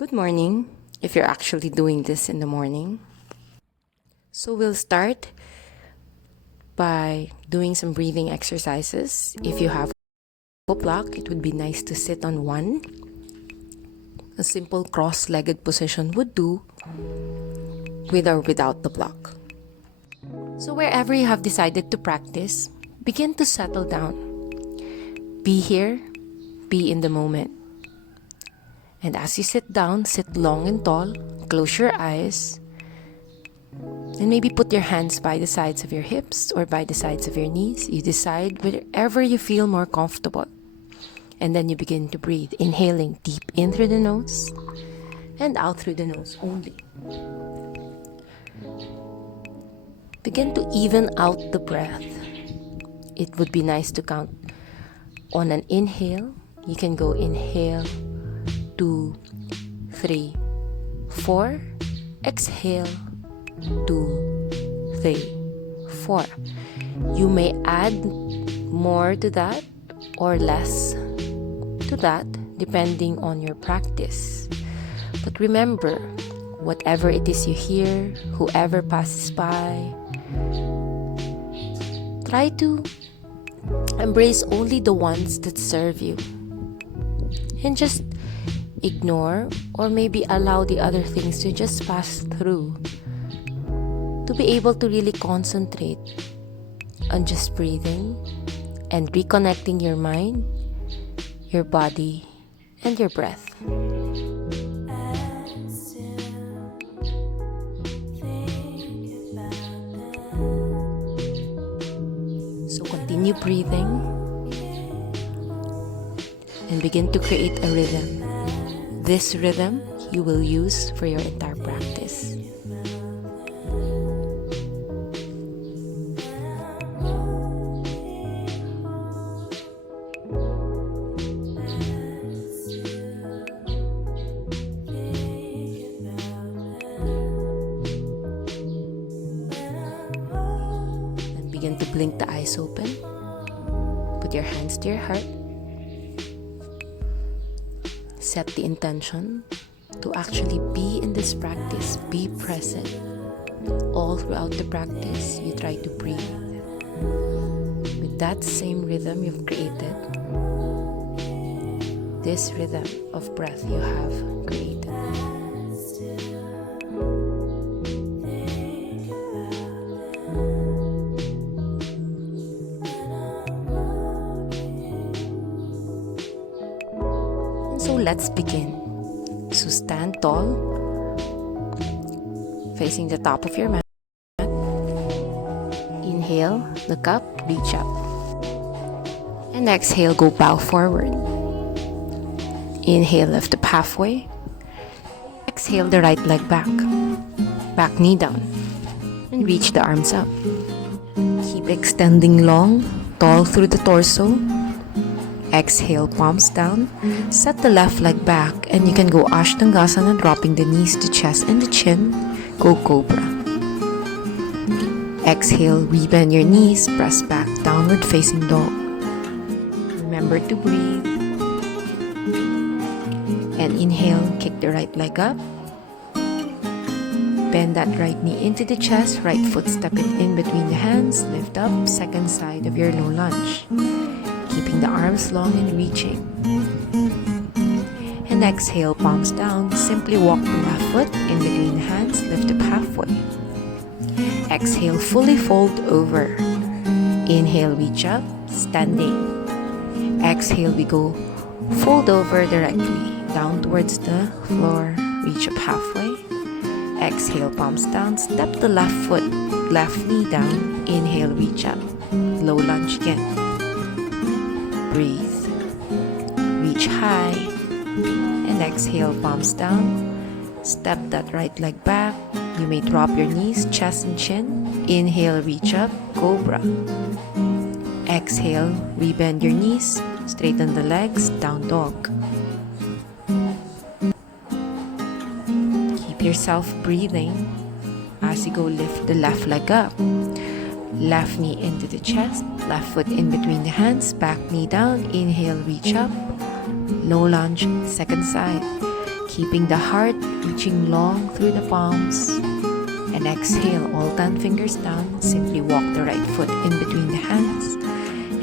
Good morning, if you're actually doing this in the morning. So we'll start by doing some breathing exercises. If you have a block, it would be nice to sit on one. A simple cross-legged position would do, with or without the block. So wherever you have decided to practice, begin to settle down. Be here, be in the moment. And as you sit down, sit long and tall, close your eyes, and maybe put your hands by the sides of your hips or by the sides of your knees. You decide wherever you feel more comfortable. And then you begin to breathe, inhaling deep in through the nose and out through the nose only. Begin to even out the breath. It would be nice to count on an inhale. You can go inhale, 2, 3, 4. Exhale, 2, 3, 4. You may add more to that or less to that depending on your practice. But remember, whatever it is you hear, whoever passes by, try to embrace only the ones that serve you. And just ignore or maybe allow the other things to just pass through, to be able to really concentrate on just breathing and reconnecting your mind, your body, and your breath. So continue breathing and begin to create a rhythm. This rhythm you will use for your entire practice. And begin to blink the eyes open. Put your hands to your heart. Set the intention to actually be in this practice, be present. All throughout the practice, you try to breathe with that same rhythm you've created. This rhythm of breath you have created. So let's begin. So stand tall, facing the top of your mat. Inhale, look up, reach up. And exhale, go bow forward. Inhale, lift up halfway. Exhale, the right leg back. Back knee down. And reach the arms up. Keep extending long, tall through the torso. Exhale, palms down. Set the left leg back and you can go Ashtangasana, dropping the knees to chest and the chin. Go Cobra. Exhale, rebend your knees, press back, downward facing dog. Remember to breathe. And inhale, kick the right leg up. Bend that right knee into the chest, right foot step it in between the hands, lift up, second side of your low lunge. Keeping the arms long and reaching. And exhale, palms down. Simply walk the left foot in between the hands, lift up halfway. Exhale, fully fold over. Inhale, reach up, standing. Exhale, we go fold over directly, down towards the floor, reach up halfway. Exhale, palms down, step the left foot, left knee down. Inhale, reach up, low lunge again. Breathe, reach high, and exhale, palms down. Step that right leg back. You may drop your knees, chest and chin. Inhale, reach up, Cobra. Exhale, rebend your knees, straighten the legs, down dog. Keep yourself breathing as you go lift the left leg up. Left knee into the chest, left foot in between the hands, back knee down. Inhale, reach up, low lunge, second side. keeping the heart reaching long through the palms. And exhale, all 10 fingers down. Simply walk the right foot in between the hands.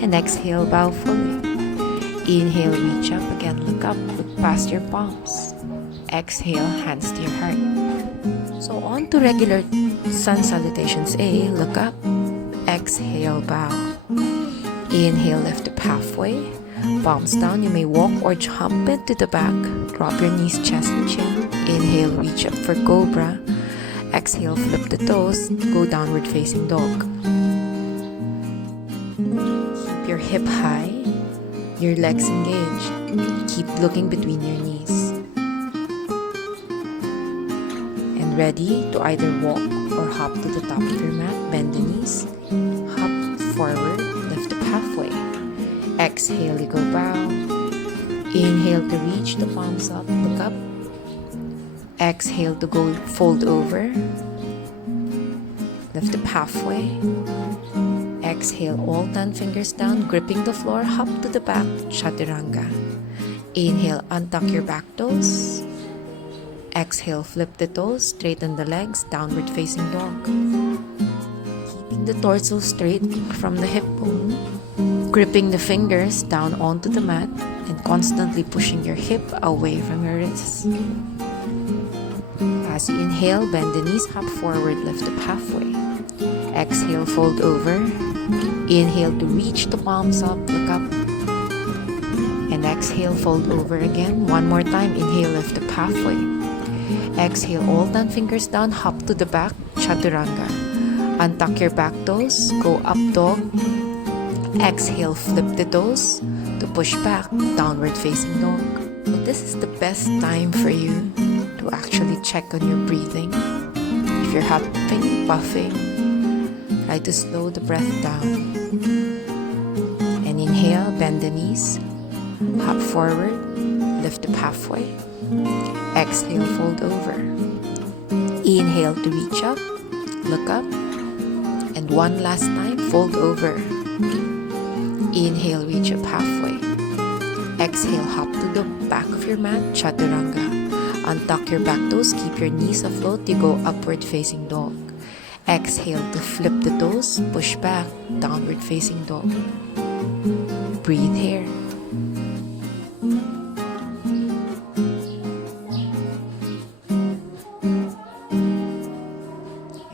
And exhale, bow fully. Inhale, reach up again, look up, look past your palms. Exhale, hands to your heart. So on to regular sun salutations A, look up. Exhale, bow. Inhale, lift up halfway. Palms down, you may walk or jump into the back. Drop your knees, chest and chin. Inhale, reach up for cobra. Exhale, flip the toes, go downward facing dog. Keep your hip high, your legs engaged. Keep looking between your knees. And ready to either walk or hop to the top of your mat. Bend the knees, hop forward, lift up halfway. Exhale, you go bow. Inhale to reach the palms up, look up. Exhale to go fold over. Lift up halfway. Exhale, all 10 fingers down, gripping the floor, hop to the back, chaturanga. Inhale, untuck your back toes. Exhale, flip the toes, straighten the legs, downward facing dog. Keeping the torso straight from the hip bone, gripping the fingers down onto the mat, and constantly pushing your hip away from your wrists. As you inhale, bend the knees, hop forward, lift up halfway. Exhale, fold over. Inhale to reach the palms up, look up. And exhale, fold over again. One more time, inhale, lift up halfway. Exhale, all 10 fingers down, hop to the back, chaturanga. Untuck your back toes, go up dog. Exhale, flip the toes to push back, downward facing dog. But this is the best time for you to actually check on your breathing. If you're huffing, puffing, try to slow the breath down. And inhale, bend the knees, hop forward, lift up halfway. Exhale, fold over. Inhale to reach up, look up. And one last time, fold over. Inhale, reach up halfway. Exhale, hop to the back of your mat, chaturanga. Untuck your back toes, keep your knees afloat, you go upward facing dog. Exhale to flip the toes, push back, downward facing dog. Breathe here.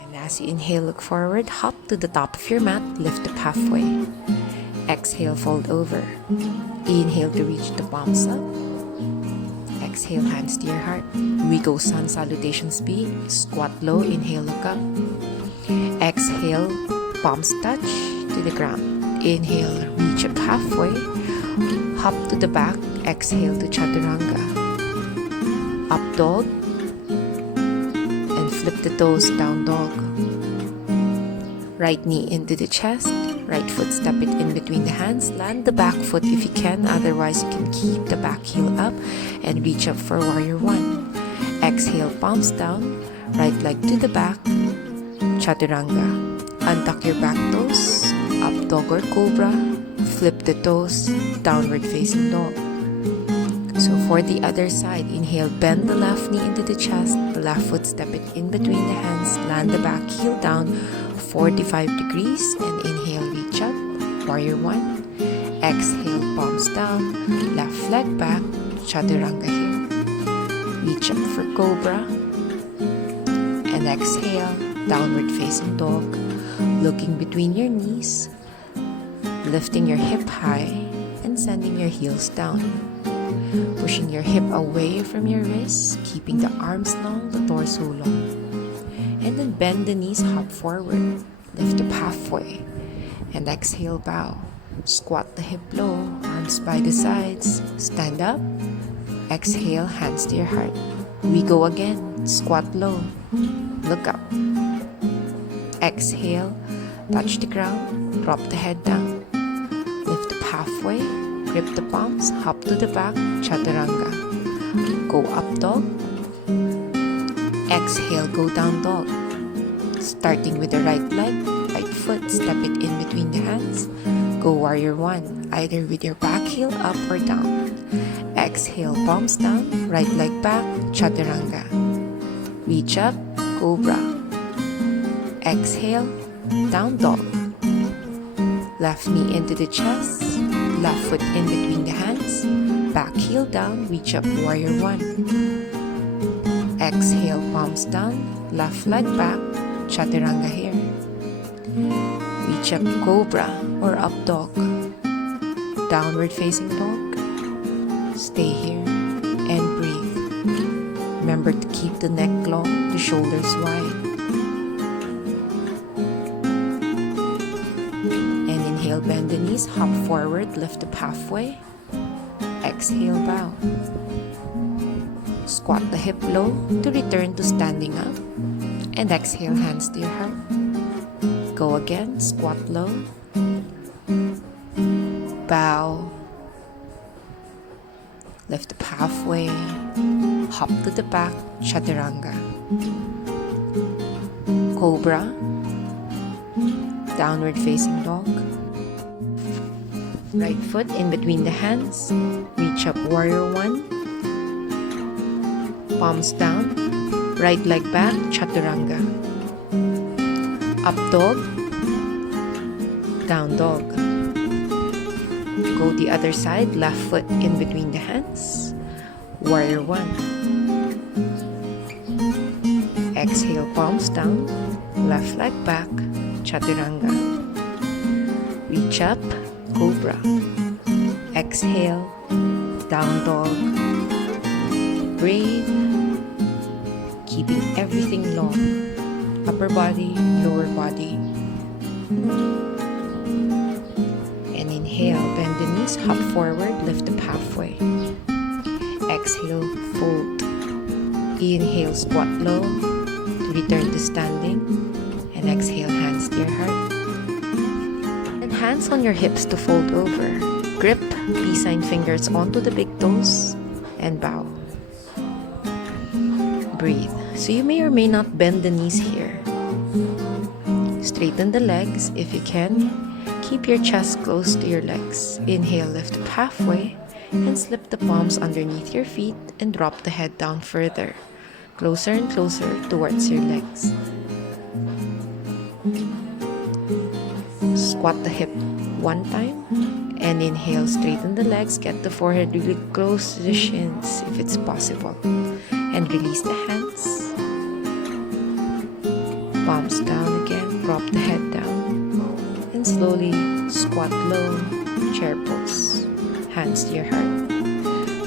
And as you inhale, look forward, hop to the top of your mat, lift up halfway. Exhale, fold over. Inhale to reach the palms up. Exhale, hands to your heart. We go sun salutations B. Squat low, inhale, look up. Exhale, palms touch to the ground. Inhale, reach up halfway. Hop to the back. Exhale to chaturanga. Up dog. And flip the toes, down dog. Right knee into the chest. Right foot, step it in between the hands. Land the back foot if you can. Otherwise, you can keep the back heel up and reach up for warrior one. Exhale, palms down. Right leg to the back. Chaturanga. Untuck your back toes. Up dog or cobra. Flip the toes. Downward facing dog. So for the other side, inhale, bend the left knee into the chest. The left foot, step it in between the hands. Land the back heel down 45 degrees. And inhale, reach up. Warrior one. Exhale, palms down. Left leg back. Chaturanga here. Reach up for cobra. And exhale, downward facing dog. Looking between your knees. Lifting your hip high and sending your heels down. Pushing your hip away from your wrists, keeping the arms long, the torso long. And then bend the knees, hop forward, lift up halfway, and exhale, bow. Squat the hip low, arms by the sides, stand up, exhale, hands to your heart. We go again, squat low, look up. Exhale, touch the ground, drop the head down. Lift up halfway, grip the palms, hop to the back, chaturanga. Go up dog. Exhale, go down dog. Starting with the right leg, right foot, step it in between the hands. Go warrior one, either with your back heel up or down. Exhale, palms down, right leg back, chaturanga. Reach up, cobra. Exhale, down dog. Left knee into the chest, left foot in between the hands, back heel down, reach up, warrior one. Exhale, palms down, left leg back, chaturanga here. Reach up, cobra or up dog. Downward facing dog. Stay here and breathe. Remember to keep the neck long, the shoulders wide. And inhale, bend the knees, hop forward, lift up halfway. Exhale, bow. Squat the hip low to return to standing up. And exhale, hands to your heart. Go again, squat low. Bow. Lift up halfway. Hop to the back, chaturanga. Cobra. Downward facing dog. Right foot in between the hands. Reach up, warrior one. Palms down. Right leg back, chaturanga. Up dog. Down dog. Go the other side, left foot in between the hands. Warrior one. Exhale, palms down. Left leg back, chaturanga. Reach up, cobra. Exhale, down dog. Breathe. Keeping everything long. Upper body, lower body. And inhale, bend the knees, hop forward, lift up halfway. Exhale, fold. Inhale, squat low to return to standing. And exhale, hands to your heart. And hands on your hips to fold over. Grip peace sign fingers onto the big toes and bow. Breathe. So you may or may not bend the knees here. Straighten the legs if you can. Keep your chest close to your legs. Inhale, lift up halfway and slip the palms underneath your feet and drop the head down further, closer and closer towards your legs. Squat the hip one time and inhale, straighten the legs, get the forehead really close to the shins if it's possible, and release the hands. Palms down again, drop the head down, and slowly squat low, chair pose, hands to your heart.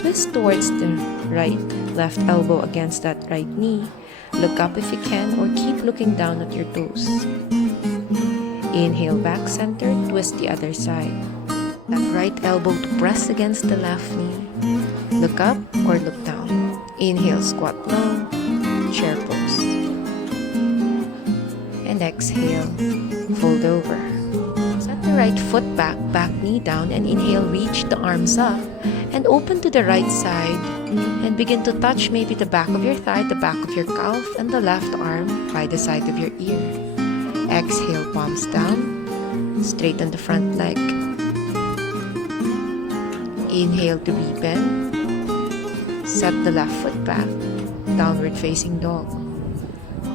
Twist towards the right, left elbow against that right knee. Look up if you can, or keep looking down at your toes. Inhale, back center, twist the other side. That right elbow to press against the left knee. Look up or look down. Inhale, squat low, chair pose. And exhale, fold over. Set the right foot back, back knee down, and inhale, reach the arms up and open to the right side and begin to touch maybe the back of your thigh, the back of your calf, and the left arm by the side of your ear. Exhale, palms down, straighten the front leg. Inhale to rebend. Set the left foot back, downward facing dog.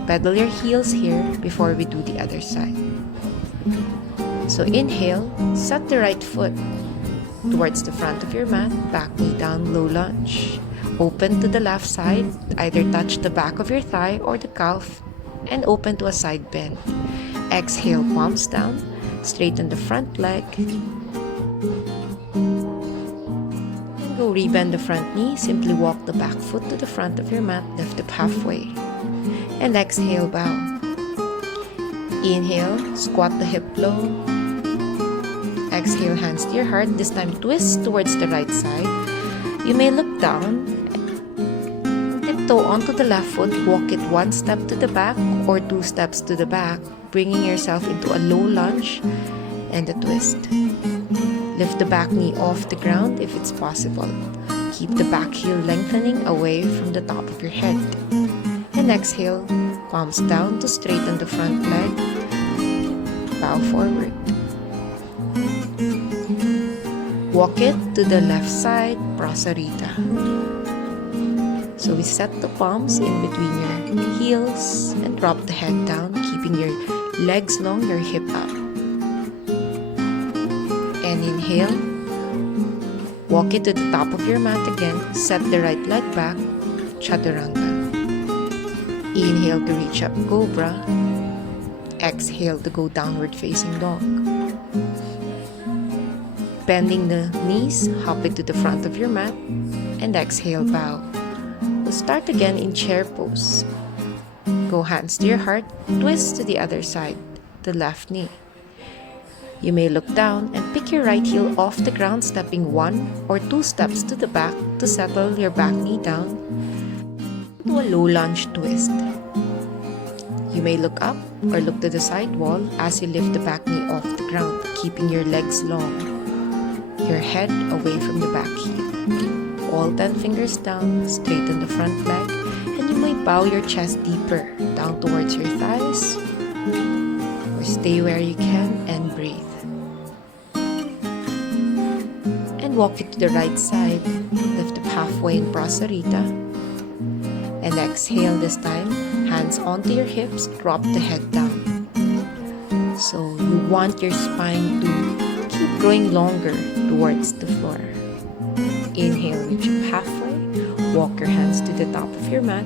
Pedal your heels here before we do the other side. So inhale, set the right foot towards the front of your mat, back knee down, low lunge. Open to the left side, either touch the back of your thigh or the calf, and open to a side bend. Exhale, palms down, straighten the front leg. And go rebend the front knee, simply walk the back foot to the front of your mat, lift up halfway. And exhale, bow. Inhale, squat the hip low. Exhale, hands to your heart. This time, twist towards the right side. You may look down. Tiptoe onto the left foot. Walk it one step to the back or two steps to the back, bringing yourself into a low lunge and a twist. Lift the back knee off the ground if it's possible. Keep the back heel lengthening away from the top of your head. And exhale, palms down to straighten the front leg. Bow forward. Walk it to the left side, Prasarita. So we set the palms in between your heels and drop the head down, keeping your legs long, your hip up. And inhale. Walk it to the top of your mat again. Set the right leg back, Chaturanga. Inhale to reach up, Cobra. Exhale to go downward facing dog. Bending the knees, hop it to the front of your mat, and exhale, bow. We'll start again in chair pose. Go hands to your heart, twist to the other side, the left knee. You may look down and pick your right heel off the ground, stepping 1 or 2 steps to the back to settle your back knee down to a low lunge twist. You may look up or look to the side wall as you lift the back knee off the ground, keeping your legs long, your head away from the back heel. All 10 fingers down, straighten the front leg, and you may bow your chest deeper down towards your thighs, or stay where you can and breathe. And walk it to the right side, lift up halfway in Prasarita, and exhale this time, hands onto your hips, drop the head down. So you want your spine to keep growing longer towards the floor. Inhale, reach up halfway, walk your hands to the top of your mat,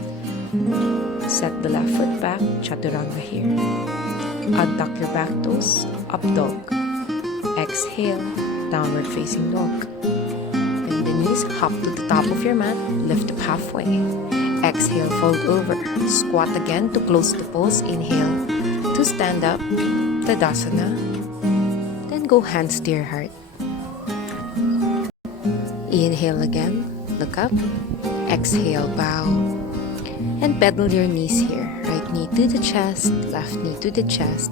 set the left foot back, Chaturanga here. Untuck your back toes, up dog. Exhale, downward facing dog. Bend the knees, hop to the top of your mat, lift up halfway. Exhale, fold over. Squat again to close the pose. Inhale to stand up, Tadasana. Then go hands to your heart. Inhale again, look up. Exhale, bow. And pedal your knees here. Right knee to the chest, left knee to the chest.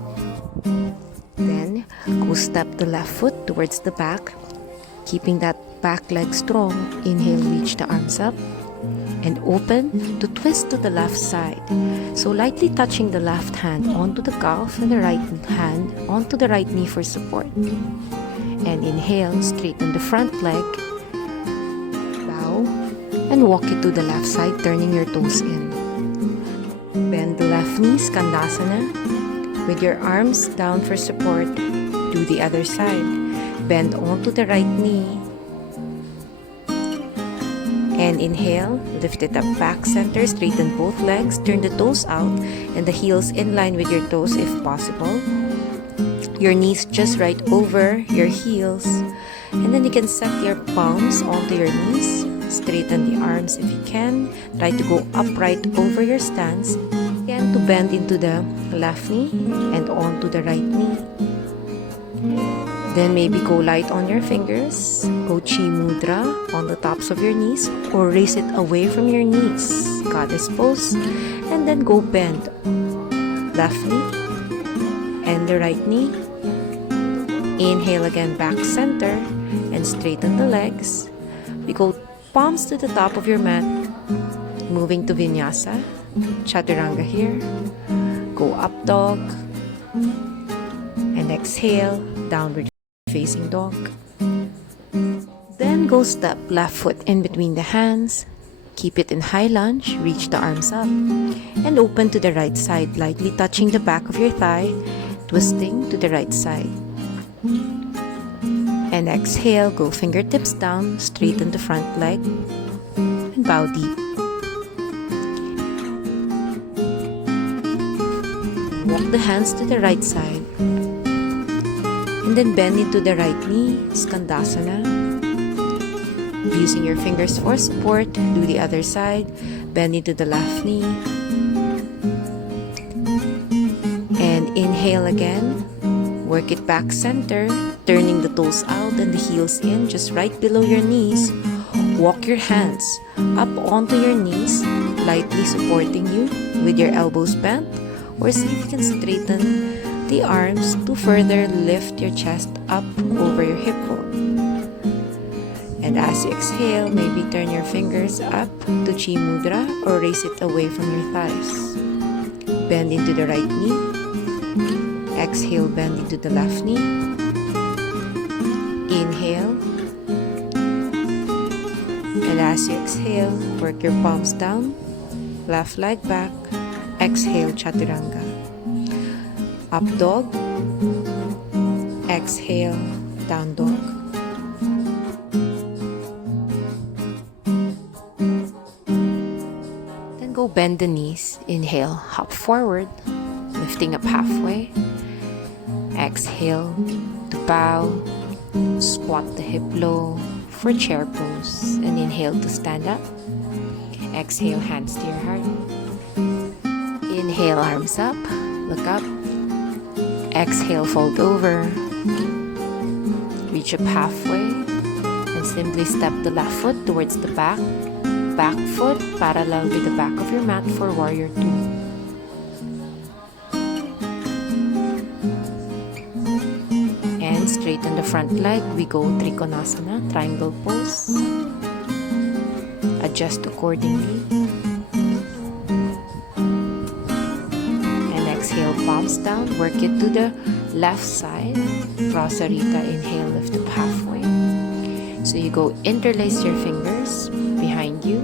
Then go step the left foot towards the back, keeping that back leg strong. Inhale, reach the arms up. And open to twist to the left side. So lightly touching the left hand onto the calf and the right hand onto the right knee for support. And inhale, straighten the front leg. Bow and walk it to the left side, turning your toes in. Bend the left knee, Skandasana. With your arms down for support, do the other side. Bend onto the right knee. And inhale, lift it up back center, straighten both legs, turn the toes out and the heels in line with your toes if possible. Your knees just right over your heels. And then you can set your palms onto your knees. Straighten the arms if you can. Try to go upright over your stance. Again, to bend into the left knee and onto the right knee. Then maybe go light on your fingers. Go Chi Mudra on the tops of your knees or raise it away from your knees. Goddess pose. And then go bend. Left knee and the right knee. Inhale again, back center and straighten the legs. We go palms to the top of your mat. Moving to vinyasa. Chaturanga here. Go up dog. And exhale, downward facing dog. Then go step left foot in between the hands. Keep it in high lunge, reach the arms up. And open to the right side, lightly touching the back of your thigh, twisting to the right side. And exhale, go fingertips down, straighten the front leg, and bow deep. Walk the hands to the right side. And then bend into the right knee, Skandasana. Using your fingers for support, do the other side. Bend into the left knee. And inhale again. Work it back center, turning the toes out and the heels in, just right below your knees. Walk your hands up onto your knees, lightly supporting you with your elbows bent, or see if you can straighten the arms to further lift your chest up over your hip bone. And as you exhale, maybe turn your fingers up to Chi Mudra or raise it away from your thighs. Bend into the right knee. Exhale, bend into the left knee. Inhale, And as you exhale, work your palms down, left leg back, exhale chaturanga. Up dog, exhale down dog. Then go bend the knees, inhale, hop forward, lifting up halfway. Exhale to bow, squat the hip low for chair pose, and inhale to stand up. Exhale, hands to your heart. Inhale, arms up, look up. Exhale, fold over. Reach up halfway and simply step the left foot towards the back. Back foot parallel with the back of your mat for warrior 2. And straighten the front leg. We go Trikonasana, triangle pose. Adjust accordingly. And exhale, palms down. Work it to the left side. Prasarita, inhale, lift up halfway. So you go interlace your fingers behind you.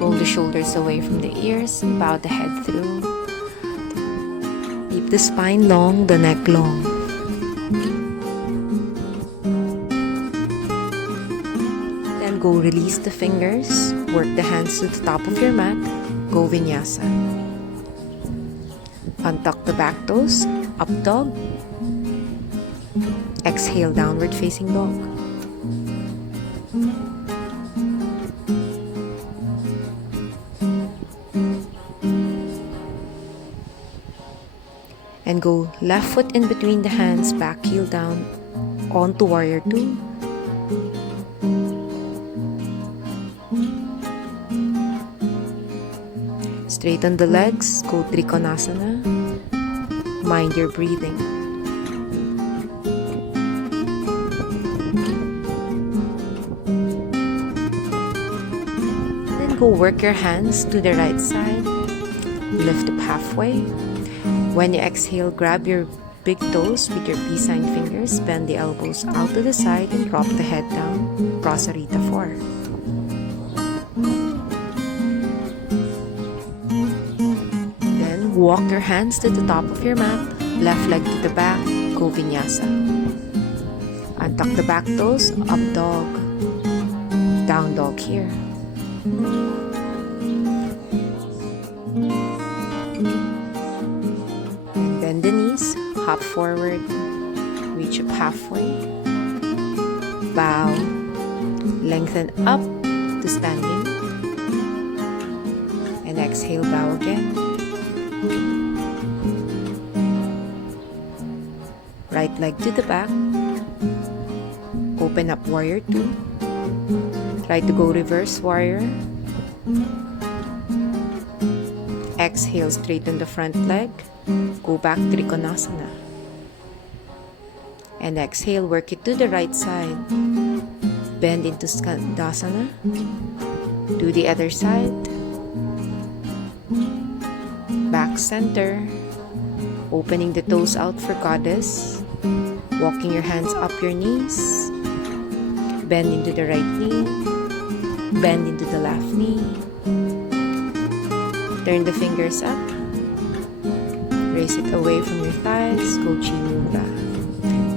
Roll the shoulders away from the ears and bow the head through. Keep the spine long, the neck long. Then go release the fingers. Work the hands to the top of your mat. Go vinyasa. Untuck the back toes. Up dog. Exhale, downward facing dog. And go left foot in between the hands, back heel down, onto warrior 2. Straighten the legs, go Trikonasana. Mind your breathing. Then go work your hands to the right side. Lift up halfway. When you exhale, grab your big toes with your peace sign fingers. Bend the elbows out to the side and drop the head down. Prasarita 4. Then walk your hands to the top of your mat. Left leg to the back. Go vinyasa. Untuck the back toes. Up dog. Down dog here. Bend the knees, hop forward, reach up halfway, bow, lengthen up to standing, and exhale, bow again. Right leg to the back, open up warrior 2, try to go reverse warrior. Exhale, straighten the front leg. Go back Trikonasana. And exhale, work it to the right side. Bend into Skandasana. Do the other side. Back center. Opening the toes out for goddess. Walking your hands up your knees. Bend into the right knee. Bend into the left knee. Turn the fingers up. Raise it away from your thighs. Go Chimula.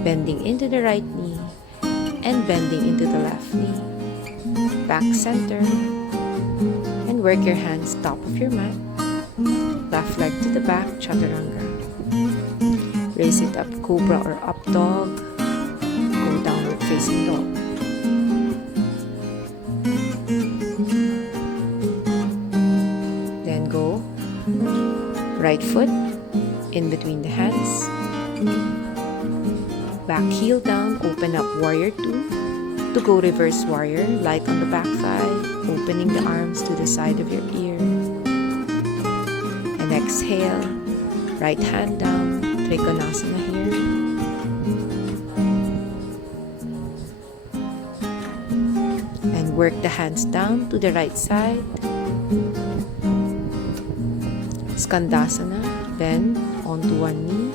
Bending into the right knee and bending into the left knee. Back center. And work your hands top of your mat. Left leg to the back, chaturanga. Raise it up, cobra or up dog. Go downward facing dog. Then go right foot in between the hands. Back heel down, open up warrior 2 to go reverse warrior, light on the back thigh, opening the arms to the side of your ear. And exhale, right hand down, Trikonasana here. And work the hands down to the right side. Skandasana, bend onto one knee,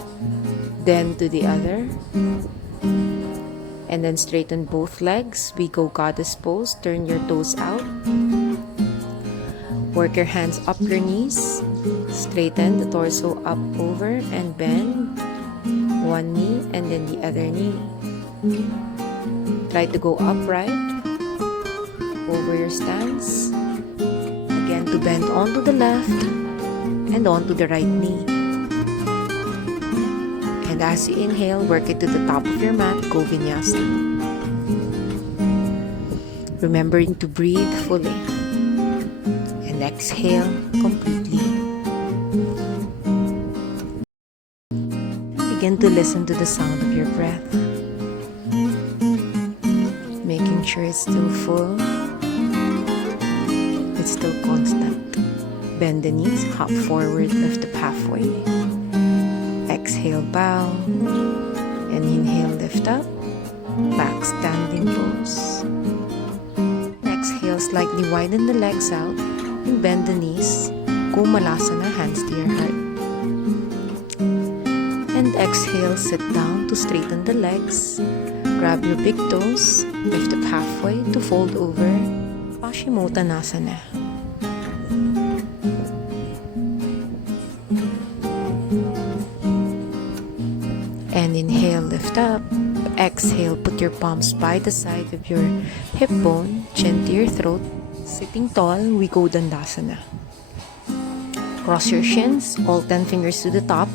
then to the other. And then straighten both legs. We go goddess pose. Turn your toes out. Work your hands up your knees. Straighten the torso up over and bend. One knee and then the other knee. Try to go upright over your stance. Again, to bend onto the left and onto the right knee. And as you inhale, work it to the top of your mat. Go vinyasa. Remembering to breathe fully. And exhale completely. Begin to listen to the sound of your breath. Making sure it's still full. It's still constant. Bend the knees, hop forward, lift up halfway. Exhale, bow. And inhale, lift up. Back standing pose. Exhale, slightly widen the legs out and bend the knees. Go malasana, hands to your heart. And exhale, sit down to straighten the legs. Grab your big toes, lift up halfway to fold over. Paschimottanasana. And inhale, lift up. Exhale, put your palms by the side of your hip bone, chin to your throat. Sitting tall, we go Dandasana. Cross your shins, all 10 fingers to the top.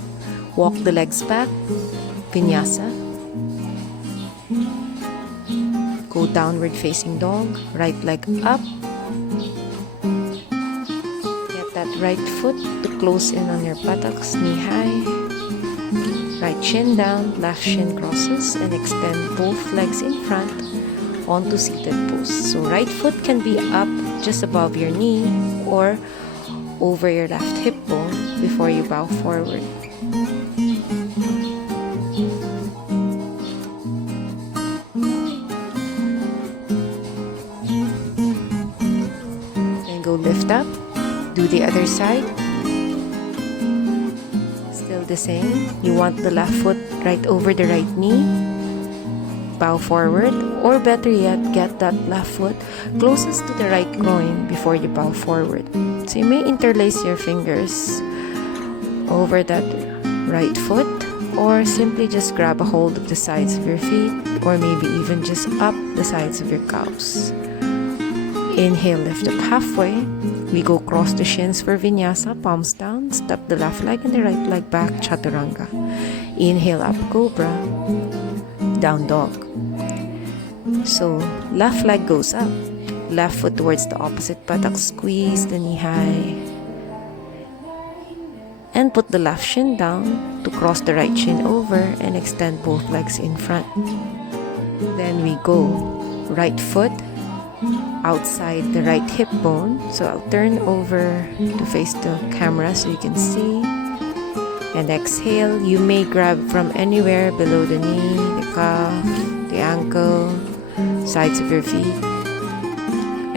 Walk the legs back. Vinyasa. Go downward facing dog. Right leg up. Get that right foot to close in on your buttocks, knee high. Right shin down, left shin crosses, and extend both legs in front onto seated pose. So right foot can be up just above your knee or over your left hip bone before you bow forward. Then go lift up, do the other side. Still the same. You want the left foot right over the right knee. Bow forward, or better yet, get that left foot closest to the right groin before you bow forward. So you may interlace your fingers over that right foot, or simply just grab a hold of the sides of your feet, or maybe even just up the sides of your calves. Inhale, lift up halfway. We go cross the shins for vinyasa, palms down, step the left leg and the right leg back, chaturanga. Inhale, up cobra, down dog. So left leg goes up, left foot towards the opposite buttock, squeeze the knee high, and put the left shin down to cross the right shin over and extend both legs in front. Then we go right foot outside the right hip bone. So I'll turn over to face the camera so you can see. And exhale, you may grab from anywhere below the knee, the calf, the ankle, sides of your feet.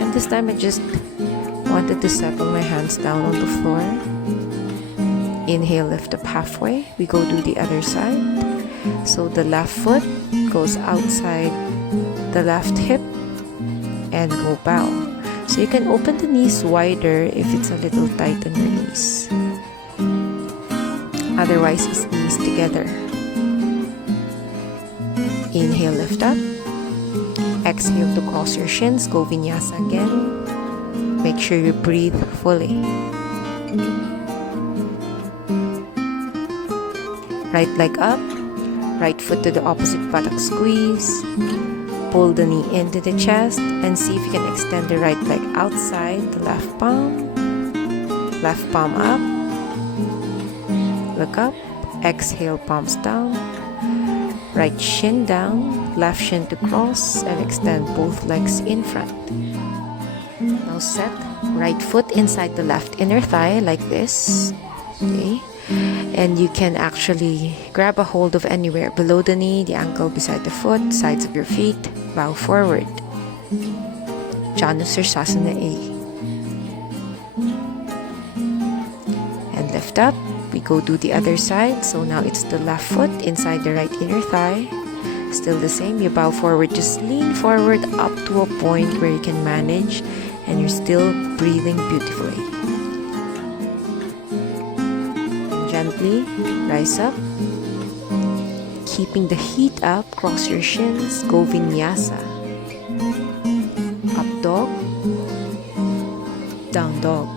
And this time I just wanted to settle my hands down on the floor. Inhale, lift up halfway. We go do the other side. So the left foot goes outside the left hip and go bow. So you can open the knees wider if it's a little tight on your knees. Otherwise, it's knees together. Inhale, lift up. Exhale to cross your shins. Go vinyasa again. Make sure you breathe fully. Right leg up. Right foot to the opposite buttock, squeeze. Pull the knee into the chest and see if you can extend the right leg outside the left palm. Left palm up. Look up. Exhale, palms down. Right shin down. Left shin to cross and extend both legs in front. Now set right foot inside the left inner thigh like this. Okay. And you can actually grab a hold of anywhere below the knee, the ankle beside the foot, sides of your feet. Bow forward. Janusirsasana A. And lift up. We go do the other side. So now it's the left foot inside the right inner thigh. Still the same, you bow forward, just lean forward up to a point where you can manage and you're still breathing beautifully. And gently rise up. Keeping the heat up, cross your shins, go vinyasa. Up dog, down dog.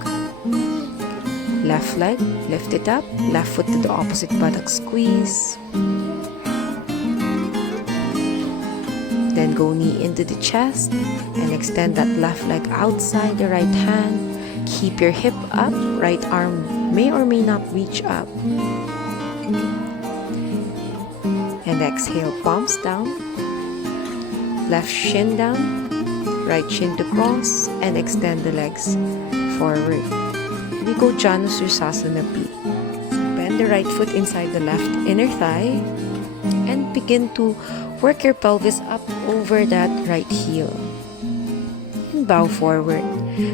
Left leg, lift it up, left foot to the opposite buttock, squeeze. Then go knee into the chest and extend that left leg outside the right hand. Keep your hip up, right arm may or may not reach up. And exhale, palms down, left shin down, right shin to cross, and extend the legs forward. We go Janu Sirsasana B. So bend the right foot inside the left inner thigh and begin to work your pelvis up over that right heel. And bow forward.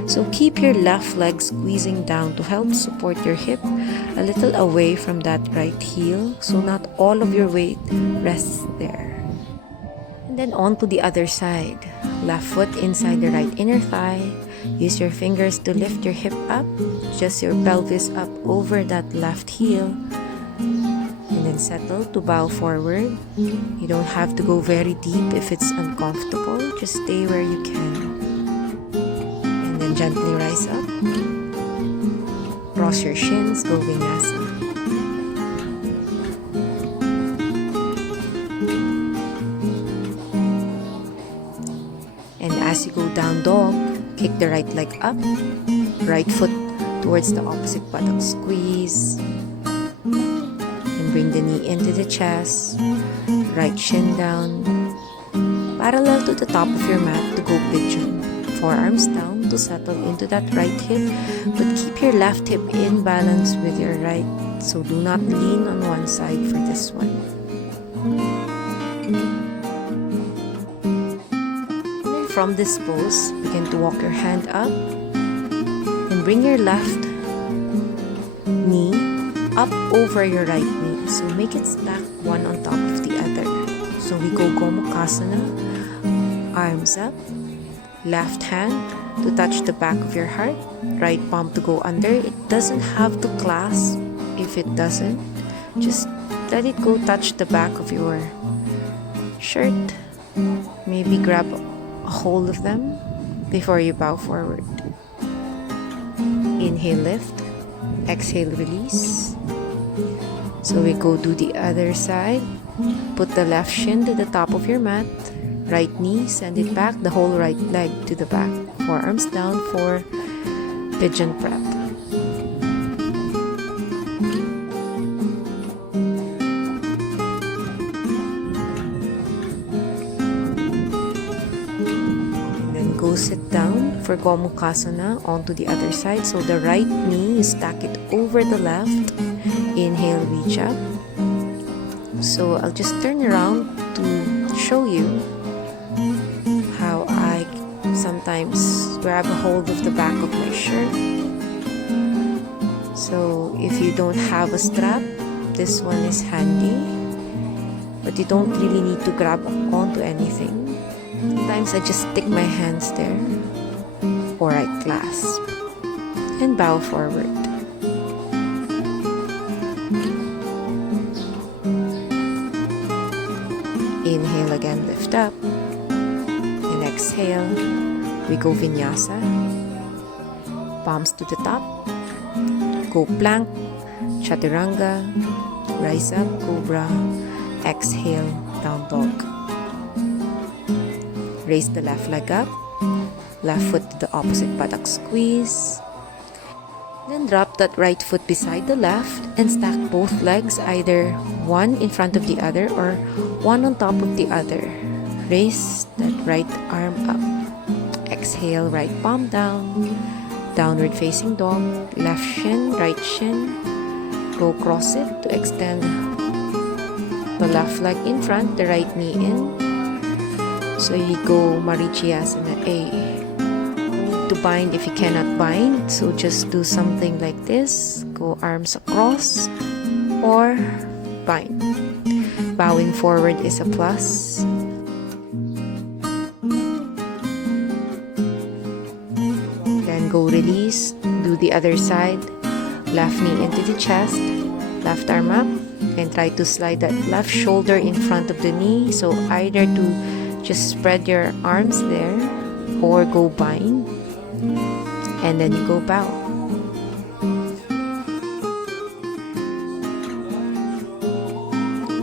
So keep your left leg squeezing down to help support your hip a little away from that right heel, so not all of your weight rests there. And then on to the other side. Left foot inside the right inner thigh. Use your fingers to lift your hip up, just your pelvis up over that left heel. And then settle to bow forward. You don't have to go very deep if it's uncomfortable. Just stay where you can. And then gently rise up. Cross your shins, go vinyasa. And as you go down dog, kick the right leg up, right foot towards the opposite buttock, squeeze. And bring the knee into the chest, right shin down, parallel to the top of your mat to go pigeon. Forearms down to settle into that right hip, but keep your left hip in balance with your right, so do not lean on one side for this one. And then from this pose, begin to walk your hand up and bring your left knee up over your right knee, so make it stack one on top of the other. So we go Gomukhasana, arms up, left hand to touch the back of your heart, right palm to go under. It doesn't have to clasp. If it doesn't, just let it go touch the back of your shirt. Maybe grab a hold of them before you bow forward. Inhale, lift. Exhale, release. So we go do the other side. Put the left shin to the top of your mat. Right knee, send it back, the whole right leg to the back. Forearms down for pigeon prep. And then go sit down for Gomukhasana onto the other side. So the right knee, you stack it over the left. Inhale, reach up. So I'll just turn around to show you how I sometimes grab a hold of the back of my shirt. So if you don't have a strap, this one is handy, but you don't really need to grab onto anything. Sometimes I just stick my hands there, or I clasp and bow forward. Inhale again, lift up. Exhale, we go vinyasa, palms to the top, go plank, chaturanga, rise up, cobra, exhale, down dog. Raise the left leg up, left foot to the opposite buttock, squeeze. Then drop that right foot beside the left and stack both legs, either one in front of the other or one on top of the other. Raise that right arm up. Exhale, right palm down. Downward facing dog. Left shin, right shin. Go cross it to extend the left leg in front, the right knee in. So you go Marichiyasana A. Need to bind if you cannot bind. So just do something like this. Go arms across or bind. bowing forward is a plus. Then go release, do the other side, left knee into the chest, left arm up, and try to slide that left shoulder in front of the knee. So either to just spread your arms there or go bind, and then you go bow.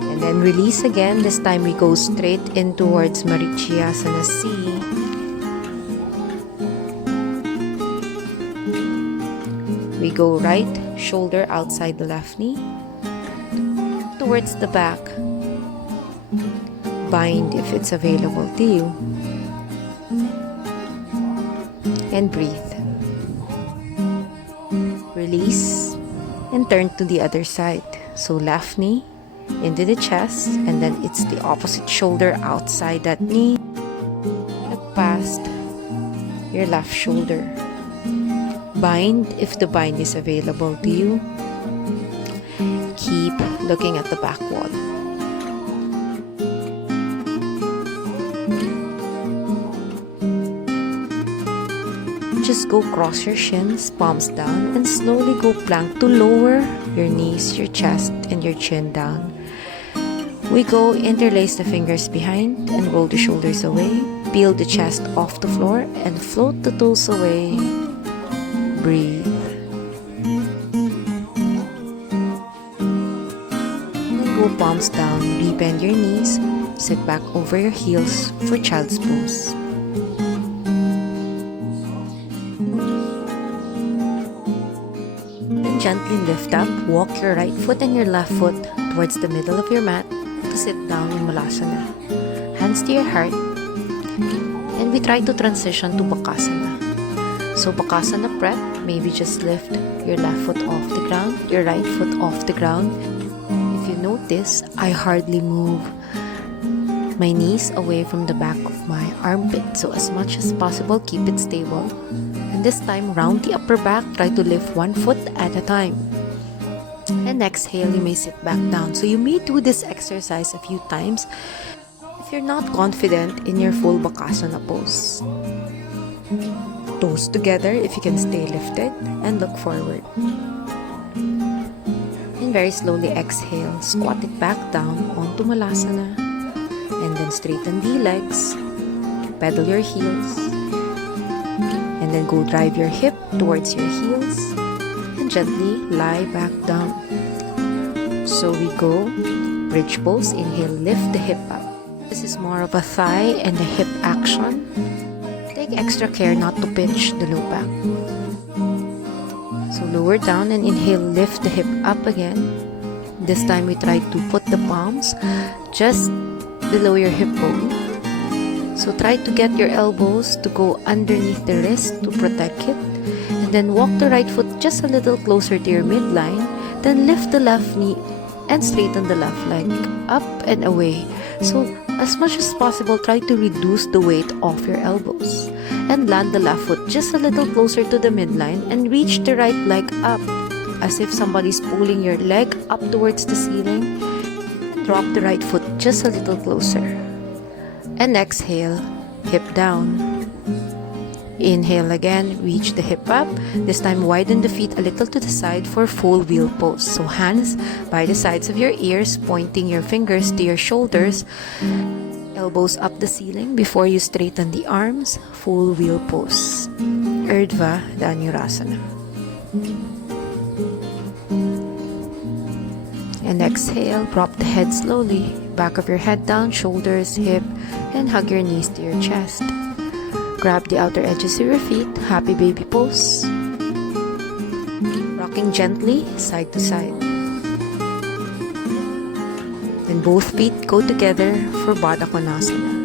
And then release again. This time we go straight in towards Marichyasana C. We go right shoulder outside the left knee towards the back. Bind if it's available to you. And breathe. Release and turn to the other side. So left knee into the chest, and then it's the opposite shoulder outside that knee. Look past your left shoulder. Bind if the bind is available to you. Keep looking at the back wall. Just go cross your shins, palms down, and slowly go plank to lower your knees, your chest, and your chin down. We go interlace the fingers behind and roll the shoulders away. Peel the chest off the floor and float the toes away. Breathe. And go palms down, rebend your knees, sit back over your heels for child's pose. Then gently lift up, walk your right foot and your left foot towards the middle of your mat to sit down in Malasana. Hands to your heart, and we try to transition to Bakasana. So Bakasana prep, maybe just lift your left foot off the ground, your right foot off the ground. If you notice, I hardly move my knees away from the back of my armpit. So as much as possible, keep it stable. And this time, round the upper back, try to lift one foot at a time. And exhale, you may sit back down. So you may do this exercise a few times if you're not confident in your full Bakasana pose. Toes together if you can stay lifted, and look forward. And very slowly exhale, squat it back down onto Malasana, and then straighten the legs, pedal your heels, and then go drive your hip towards your heels, and gently lie back down. So we go bridge pose, inhale, lift the hip up. This is more of a thigh and a hip action. Take extra care not to pinch the low back. So lower down and inhale, lift the hip up again. This time we try to put the palms just below your hip bone. So try to get your elbows to go underneath the wrist to protect it. And then walk the right foot just a little closer to your midline. Then lift the left knee and straighten the left leg up and away. So as much as possible, try to reduce the weight off your elbows. And land the left foot just a little closer to the midline and reach the right leg up as if somebody's pulling your leg up towards the ceiling. Drop the right foot just a little closer. And exhale, hip down. Inhale again, reach the hip up. This time widen the feet a little to the side for full wheel pose. So hands by the sides of your ears, pointing your fingers to your shoulders. Elbows up the ceiling before you straighten the arms. Full wheel pose. Urdhva Dhanurasana. And exhale, drop the head slowly. Back of your head down, shoulders, hip, and hug your knees to your chest. Grab the outer edges of your feet, happy baby pose. Rocking gently, side to side. Then both feet go together for Baddha Konasana.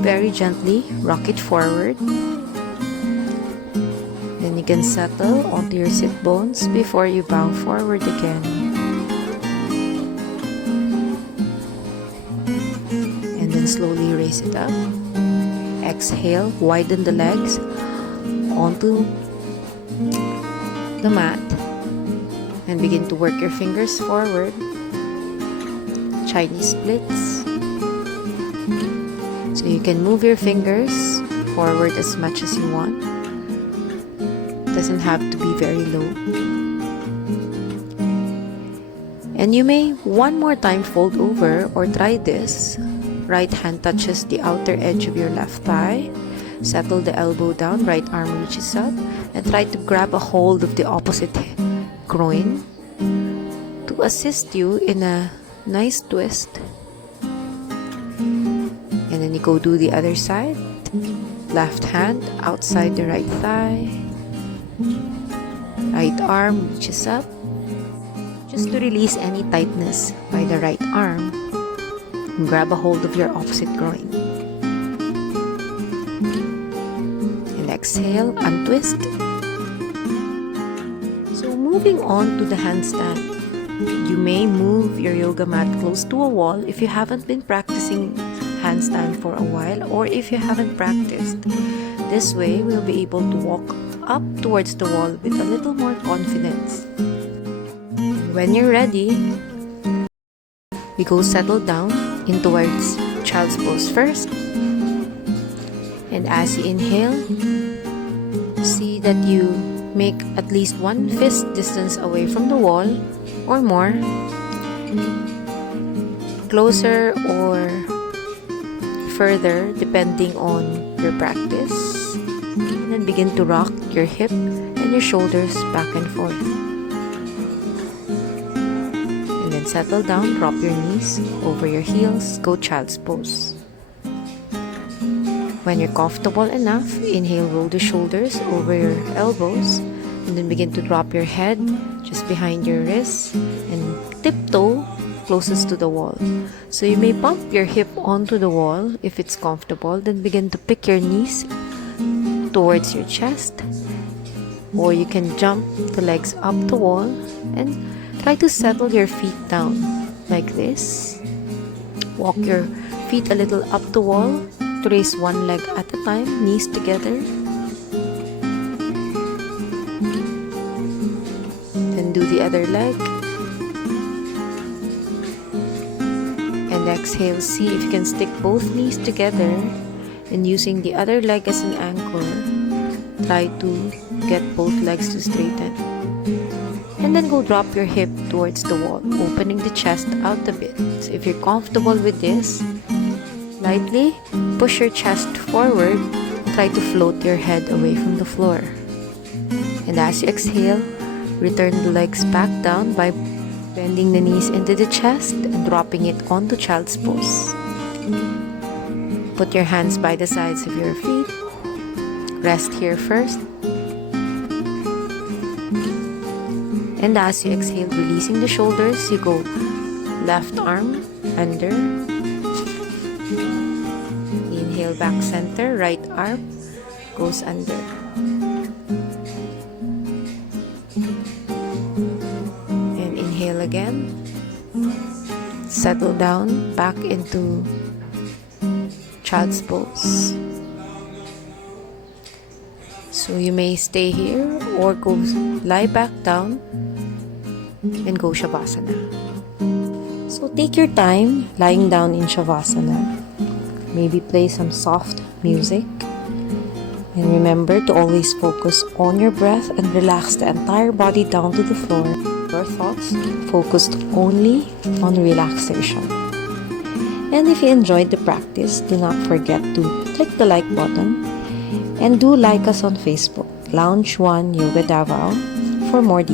Very gently, rock it forward. Then you can settle onto your sit bones before you bow forward again. And then slowly raise it up. Exhale, widen the legs. onto the mat and begin to work your fingers forward. Chinese splits. So you can move your fingers forward as much as you want. Doesn't have to be very low. And you may one more time fold over or try this. Right hand touches the outer edge of your left thigh. Settle the elbow down, right arm reaches up, and try to grab a hold of the opposite groin to assist you in a nice twist. And then you go do the other side. Left hand outside the right thigh. Right arm reaches up. Just to release any tightness by the right arm. And grab a hold of your opposite groin. And exhale, untwist. So moving on to the handstand. You may move your yoga mat close to a wall if you haven't been practicing handstand for a while, or if you haven't practiced. This way, we'll be able to walk up towards the wall with a little more confidence. And when you're ready, we go settle down in towards child's pose first. And as you inhale, see that you make at least one fist distance away from the wall or more, closer or further depending on your practice. And then begin to rock your hip and your shoulders back and forth. And then settle down, drop your knees over your heels, go child's pose. When you're comfortable enough, inhale, roll the shoulders over your elbows, and then begin to drop your head just behind your wrists and tiptoe closest to the wall. So you may bump your hip onto the wall if it's comfortable. Then begin to pick your knees towards your chest, or you can jump the legs up the wall and try to settle your feet down like this. Walk your feet a little up the wall to raise one leg at a time, knees together. Then do the other leg. And exhale, see if you can stick both knees together, and using the other leg as an anchor, try to get both legs to straighten. And then go drop your hip towards the wall, opening the chest out a bit. So if you're comfortable with this, lightly push your chest forward, try to float your head away from the floor. And as you exhale, return the legs back down by bending the knees into the chest and dropping it onto child's pose. Put your hands by the sides of your feet. Rest here first. And as you exhale, releasing the shoulders, you go left arm under. Inhale, back center, right arm goes under. And inhale again. Settle down back into child's pose. So you may stay here or go lie back down and go Shavasana. So take your time lying down in Shavasana. Maybe play some soft music. And remember to always focus on your breath and relax the entire body down to the floor. Your thoughts focused only on relaxation. And if you enjoyed the practice, do not forget to click the like button and do like us on Facebook, Lounge 1 Yoga Davao, for more details.